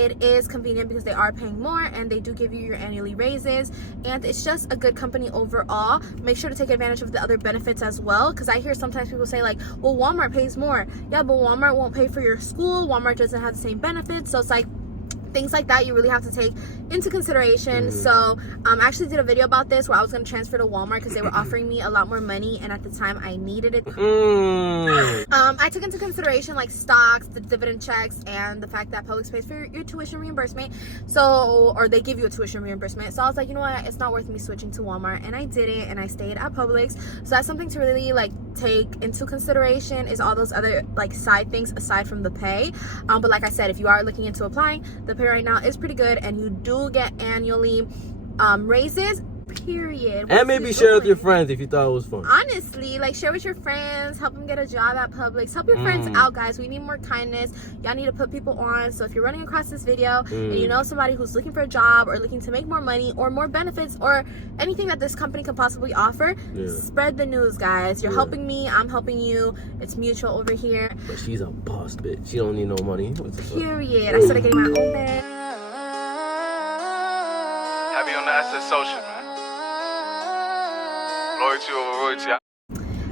it is convenient because they are paying more and they do give you your annually raises, and it's just a good company overall. Make sure to take advantage of the other benefits as well, because I hear sometimes people say like, well, Walmart pays more. Yeah, but Walmart won't pay for your school. Walmart doesn't have the same benefits. So it's like things like that you really have to take into consideration. So I actually did a video about this where I was going to transfer to Walmart because they were offering me a lot more money, and at the time I needed it. I took into consideration like stocks, the dividend checks, and the fact that Publix pays for your tuition reimbursement, or they give you a tuition reimbursement. So I was like, you know what, it's not worth me switching to Walmart, and I did it, and I stayed at Publix. So that's something to really like take into consideration, is all those other like side things aside from the pay. But like I said, if you are looking into applying, the pay right now is pretty good, and you do get annually raises, period. And maybe share with your friends if you thought it was fun. Honestly, like, share with your friends, help them get a job at Publix, help your friends out, guys. We need more kindness. Y'all need to put people on. So if you're running across this video and you know somebody who's looking for a job or looking to make more money or more benefits or anything that this company can possibly offer, spread the news, guys. You're helping me, I'm helping you. It's mutual over here. But she's a boss bitch. She don't need no money. Period. I started getting my own bed. Happy on the Xoxo, man. Loyalty over royalty.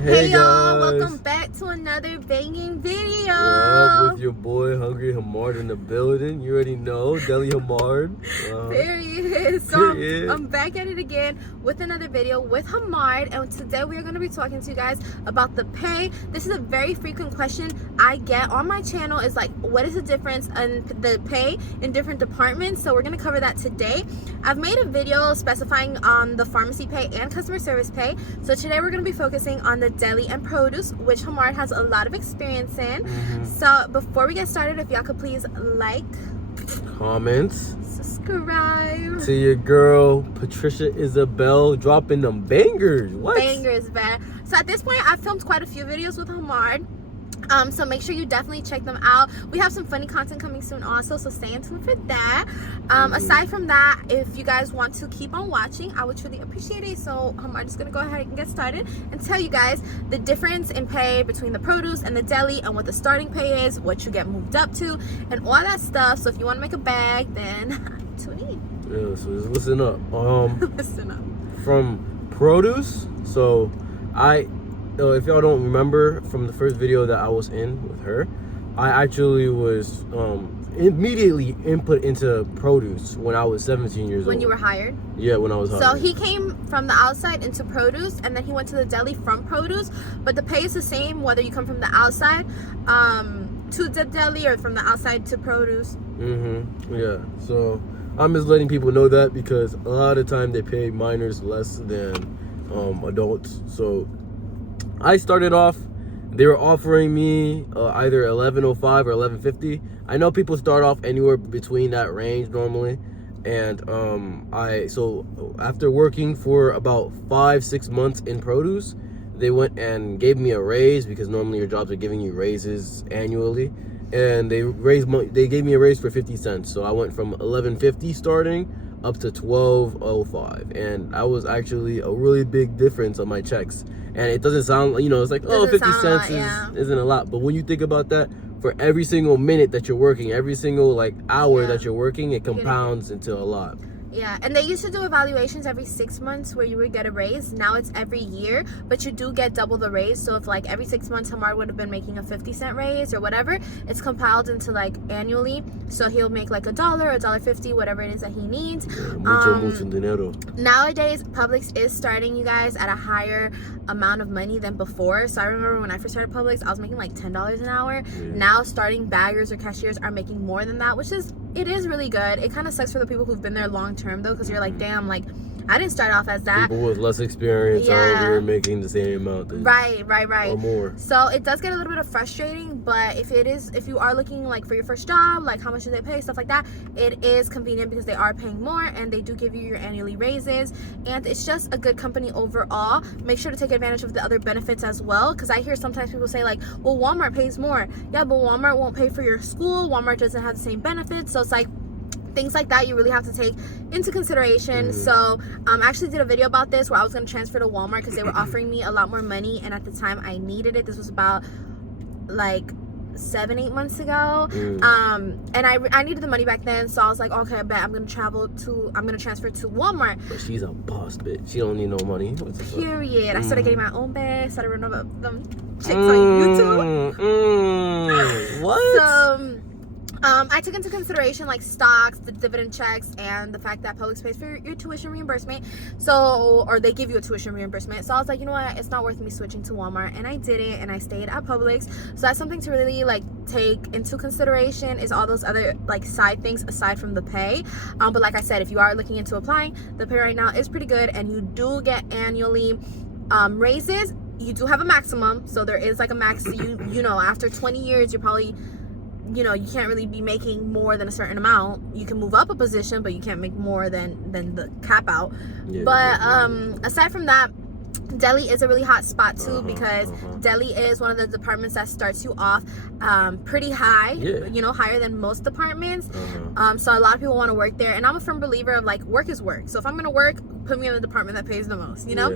Hey y'all, welcome back to another banging video. Yeah, with your boy Hungry Hamard in the building. You already know, Deli Hamard. Period. So I'm back at it again with another video with Hamard, and today we are going to be talking to you guys about the pay. This is a very frequent question I get on my channel, is like, what is the difference in the pay in different departments? So we're going to cover that today. I've made a video specifying on the pharmacy pay and customer service pay. So today we're going to be focusing on the deli and produce, which Hamard has a lot of experience in. So before we get started, if y'all could please like, comment, subscribe to your girl Patricia Isabelle, dropping them bangers. What? Bangers, man. So at this point, I've filmed quite a few videos with Hamard. So make sure you definitely check them out. We have some funny content coming soon also, so stay tuned for that. Aside from that, if you guys want to keep on watching, I would truly appreciate it. So I'm just gonna go ahead and get started and tell you guys the difference in pay between the produce and the deli, and what the starting pay is, what you get moved up to, and all that stuff. So if you want to make a bag, then tune in. Yeah, so just listen up. Listen up. From produce, so if y'all don't remember from the first video that I was in with her, I actually was immediately input into produce when I was 17 years old. When you were hired? Yeah, when I was hired. So he came from the outside into produce, and then he went to the deli from produce, but the pay is the same whether you come from the outside to the deli or from the outside to produce. Yeah, so I'm just letting people know that, because a lot of the time they pay minors less than adults. So I started off, they were offering me either $11.05 or $11.50. I know people start off anywhere between that range normally, and so after working for about 5-6 months in produce, they went and gave me a raise, because normally your jobs are giving you raises annually, and they gave me a raise for 50 cents. So I went from $11.50 starting up to $12.05, and that was actually a really big difference on my checks. And it doesn't sound, it's like, 50 cents isn't a lot, but when you think about that, for every single minute that you're working, every single like hour that you're working, it compounds into a lot. Yeah, and they used to do evaluations every 6 months where you would get a raise. Now it's every year, but you do get double the raise. So if like every 6 months Hamard would have been making a 50-cent raise or whatever, it's compiled into like annually. So he'll make like $1, $1.50, whatever it is that he needs. Mucho dinero. Nowadays, Publix is starting you guys at a higher amount of money than before. So I remember when I first started Publix, I was making like $10 an hour. Now starting baggers or cashiers are making more than that, which is really good. It kind of sucks for the people who've been there long term though, because you're like, damn, like I didn't start off as that. People with less experience are making the same amount. Right. Or more. So it does get a little bit of frustrating, but if you are looking like for your first job, like how much do they pay, stuff like that, it is convenient because they are paying more and they do give you your annually raises, and it's just a good company overall. Make sure to take advantage of the other benefits as well, because I hear sometimes people say like, well, Walmart pays more. Yeah, but Walmart won't pay for your school. Walmart doesn't have the same benefits. So it's like things like that you really have to take into consideration. So I actually did a video about this where I was going to transfer to Walmart because they were offering me a lot more money, and at the time I needed it. This was about like 7-8 months ago. And I needed the money back then, so I was like, okay, I bet I'm gonna transfer to Walmart. But she's a boss bitch. She don't need no money. Period. I started getting my own bag, started running up them chicks on YouTube. What? So I took into consideration like stocks, the dividend checks, and the fact that Publix pays for your tuition reimbursement. Or they give you a tuition reimbursement. So I was like, you know what? It's not worth me switching to Walmart, and I didn't, and I stayed at Publix. So that's something to really like take into consideration, is all those other like side things aside from the pay. But like I said, if you are looking into applying, the pay right now is pretty good, and you do get annually raises. You do have a maximum, so there is like a max. You know, after 20 years, you're probably, you know, you can't really be making more than a certain amount. You can move up a position, but you can't make more than the cap out. Aside from that, Deli is a really hot spot too, because Deli is one of the departments that starts you off pretty high, you know, higher than most departments. So a lot of people want to work there, and I'm a firm believer of like, work is work. So if I'm gonna work, put me in the department that pays the most, you know.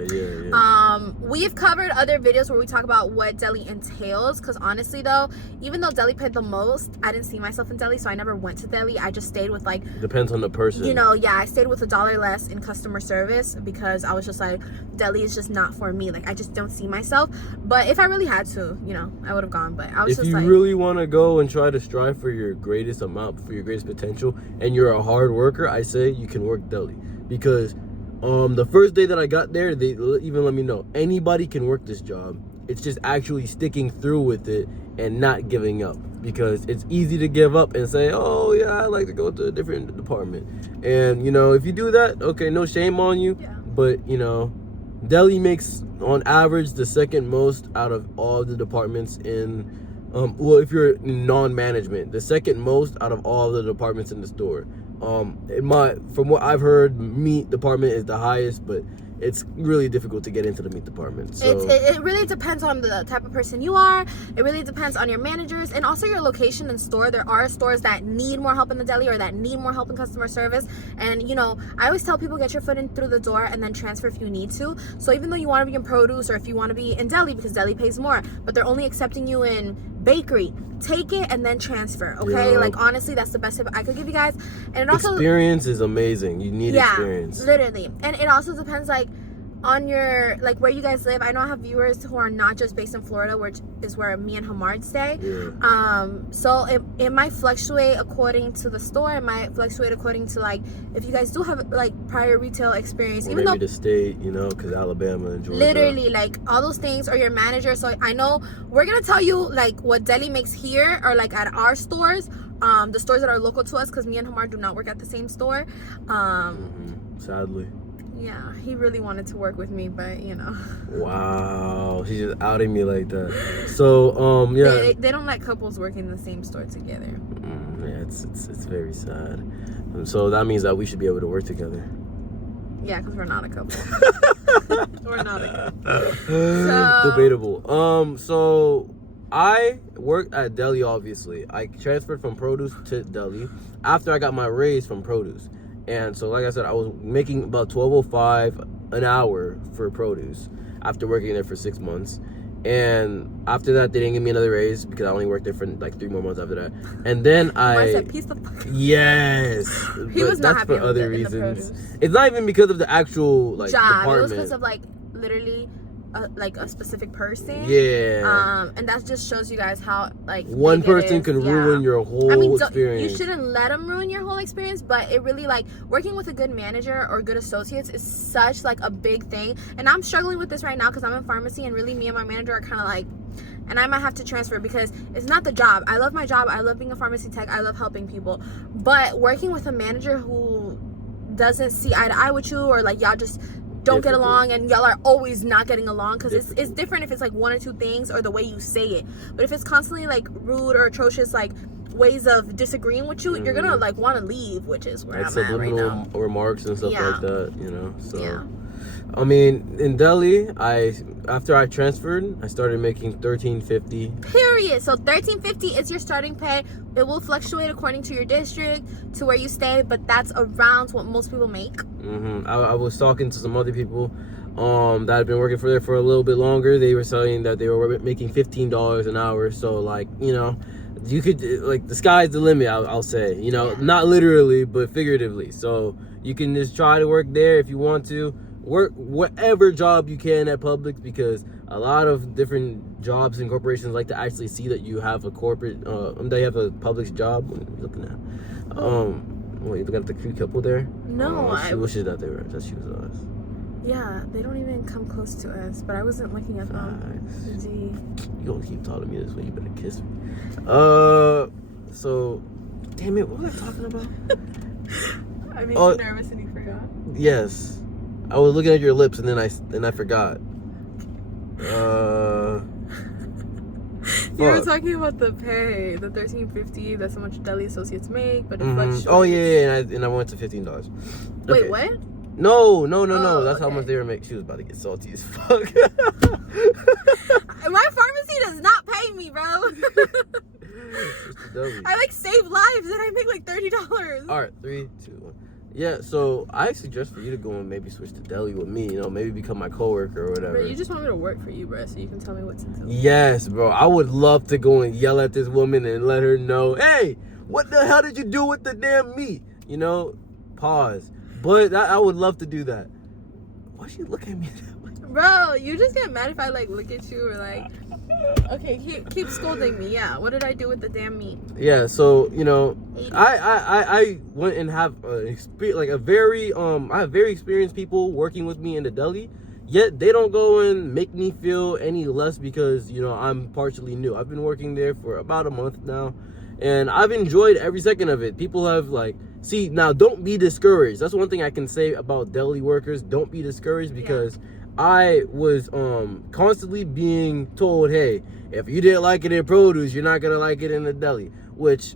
We've covered other videos where we talk about what Deli entails, because honestly though, even though Deli paid the most, I didn't see myself in Deli, so I never went to Deli. I just stayed with like, depends on the person, you know. I stayed with $1 less in customer service, because I was just like, Deli is just not for me. Like, I just don't see myself. But if I really had to, you know, I would have gone. But I was if you really want to go and try to strive for your greatest amount, for your greatest potential, and you're a hard worker, I say you can work Deli. Because the first day that I got there, they even let me know anybody can work this job. It's just actually sticking through with it and not giving up, because it's easy to give up and say, oh yeah, I like to go to a different department. And you know, if you do that, okay, no shame on you. But you know, Deli makes on average the second most out of all the departments in well, if you're in non-management, the second most out of all the departments in the store. From what I've heard, meat department is the highest, but it's really difficult to get into the meat department. So it really depends on the type of person you are. It really depends on your managers, and also your location and store. There are stores that need more help in the deli, or that need more help in customer service. And you know, I always tell people, get your foot in through the door and then transfer if you need to. So even though you want to be in produce, or if you want to be in deli, because deli pays more, but they're only accepting you in bakery, take it and then transfer. Okay, like honestly, that's the best tip I could give you guys. And it also, experience is amazing. You need experience, literally. And it also depends like on your, like, where you guys live. I know I have viewers who are not just based in Florida, which is where me and Hamard stay. So it might fluctuate according to the store. It might fluctuate according to like, if you guys do have like prior retail experience, or even maybe though the state, you know, because Alabama and Georgia, literally, like all those things, or your manager. So I know we're gonna tell you like what Deli makes here, or like at our stores, the stores that are local to us, because me and Hamar do not work at the same store. Sadly. Yeah, he really wanted to work with me, but you know. Wow, she's just outing me like that. So yeah, they don't let couples work in the same store together. Yeah, it's very sad. So that means that we should be able to work together. Yeah, because we're not a couple. We're not a couple. So, debatable. So I worked at Deli. Obviously, I transferred from produce to Deli after I got my raise from produce. And so, like I said, I was making about $12.05 an hour for produce after working there for 6 months. And after that, they didn't give me another raise because I only worked there for like 3 more months after that. And then I said, piece of fuck. Yes, he was not happy for other reasons. It's not even because of the actual like job. department. It was because of like literally like a specific person. And that just shows you guys how like one person can ruin your whole experience. You shouldn't let them ruin your whole experience, but it really, like, working with a good manager or good associates is such like a big thing. And I'm struggling with this right now because I'm in pharmacy, and really me and my manager are kind of like, and I might have to transfer because it's not the job. I love my job. I love being a pharmacy tech. I love helping people, but working with a manager who doesn't see eye to eye with you, or like y'all just don't get along, and y'all are always not getting along, because it's different if it's like one or two things or the way you say it. But if it's constantly like rude or atrocious like ways of disagreeing with you, you're gonna like want to leave, which is where I'm at right now. Remarks and stuff like that, you know. So I mean, in Deli, after I transferred, I started making $13.50. Period. So $13.50 is your starting pay. It will fluctuate according to your district, to where you stay, but that's around what most people make. I was talking to some other people. that had been working for there for a little bit longer. They were saying that they were making $15 an hour. So like, you know, you could, like, the sky's the limit, I'll say, you know, not literally, but figuratively. So you can just try to work there if you want to. Work whatever job you can at Publix, because a lot of different jobs and corporations like to actually see that you have a corporate, they have a Publix job. What are you looking at? Wait, you looking at the cute couple there? No, she wishes that she was us. Yeah, they don't even come close to us, but I wasn't looking at them. You gonna keep talking to me this way, you better kiss me. So, damn it, what was I talking about? I made you nervous and you forgot? Yes. I was looking at your lips and then I forgot. You were talking about the pay, the $13.50. That's how much deli associates make, but it fluctuates. Oh yeah, and I went to $15. Wait, what? No. That's how much they were making. She was about to get salty as fuck. My pharmacy does not pay me, bro. I like save lives and I make like $30. All right, 3, 2, 1. Yeah, so I suggest for you to go and maybe switch to Deli with me, you know, maybe become my coworker or whatever. Bro, you just want me to work for you, bro, so you can tell me what's in. Yes, bro. I would love to go and yell at this woman and let her know, hey, what the hell did you do with the damn meat? You know, pause. But I would love to do that. Why she look at me that way? Bro, you just get mad if I like look at you or like, okay, keep scolding me. Yeah, what did I do with the damn meat? Yeah, so you know, I went and have I have very experienced people working with me in the deli, yet they don't go and make me feel any less because, you know, I'm partially new. I've been working there for about a month now, and I've enjoyed every second of it. People have like, see, now don't be discouraged. That's one thing I can say about deli workers. Don't be discouraged, because I was constantly being told, hey, if you didn't like it in produce, you're not gonna like it in the deli, which,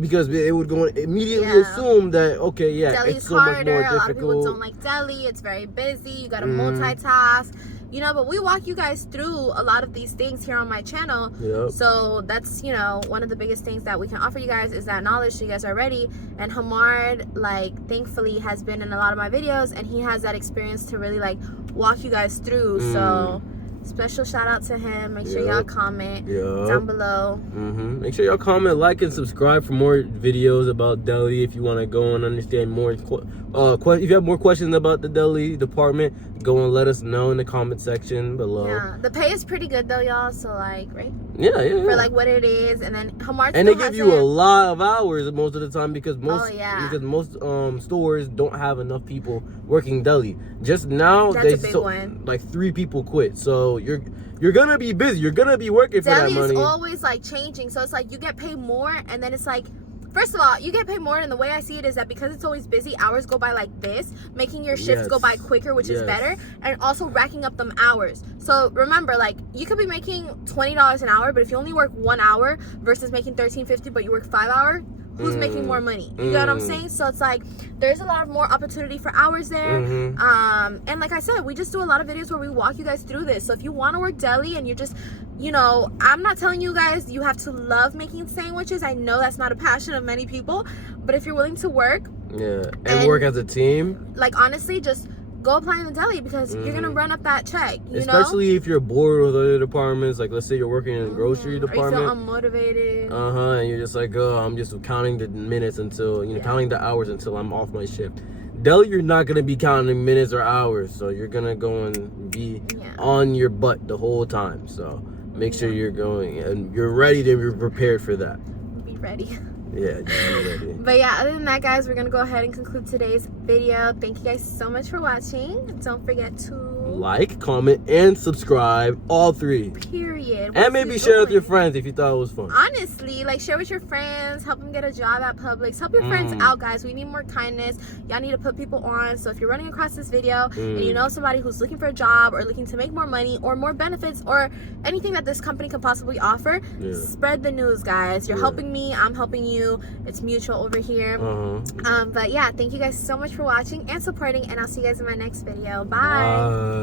because it would go and immediately assume that, okay, Deli's it's so harder. much more difficult. A lot of people don't like deli. It's very busy. You gotta multitask. You know, but we walk you guys through a lot of these things here on my channel. Yep. So that's, you know, one of the biggest things that we can offer you guys is that knowledge, so you guys are ready. And Hamard, like, thankfully has been in a lot of my videos, and he has that experience to really like walk you guys through. So special shout out to him. Make sure y'all comment down below. Make sure y'all comment, like, and subscribe for more videos about deli. If you want to go and understand more, if you have more questions about the deli department, go and let us know in the comment section below. Yeah, the pay is pretty good though, y'all. So like, right? Yeah. For like what it is, and then Hamard. And they give you a lot of hours most of the time, because most stores don't have enough people working deli. Just now, like 3 people quit. So you're gonna be busy. You're gonna be working for that money. Deli is always like changing. So it's like you get paid more, and then it's like, first of all, you get paid more, and the way I see it is that because it's always busy, hours go by like this, making your shifts go by quicker, which is better, and also racking up them hours. So remember, like, you could be making $20 an hour, but if you only work 1 hour versus making $13.50, but you work 5 hours, who's making more money? You know what I'm saying? So it's like there's a lot of more opportunity for hours there. And like I said, we just do a lot of videos where we walk you guys through this. So if you want to work deli and you're just, you know, I'm not telling you guys you have to love making sandwiches. I know that's not a passion of many people, but if you're willing to work and work as a team, like, honestly, just go apply in the deli, because you're gonna run up that check, especially if you're bored with other departments. Like, let's say you're working in the grocery department, or you feel unmotivated, and you're just like, oh, I'm just counting the minutes until, you know, counting the hours until I'm off my shift. Deli, you're not gonna be counting minutes or hours, so you're gonna go and be on your butt the whole time. So make sure you're going and you're ready to be prepared for that. Be ready. Yeah, ready. But yeah, other than that, guys, we're gonna go ahead and conclude today's video. Thank you guys so much for watching. Don't forget to like, comment, and subscribe, all 3. Period. And maybe share with your friends if you thought it was fun. Honestly, like, share with your friends, help them get a job at Publix, help your friends out, guys. We need more kindness. Y'all need to put people on. So if you're running across this video and you know somebody who's looking for a job or looking to make more money or more benefits or anything that this company can possibly offer, spread the news, guys. You're helping me, I'm helping you. It's mutual over here. But yeah, thank you guys so much for watching and supporting, and I'll see you guys in my next video. Bye.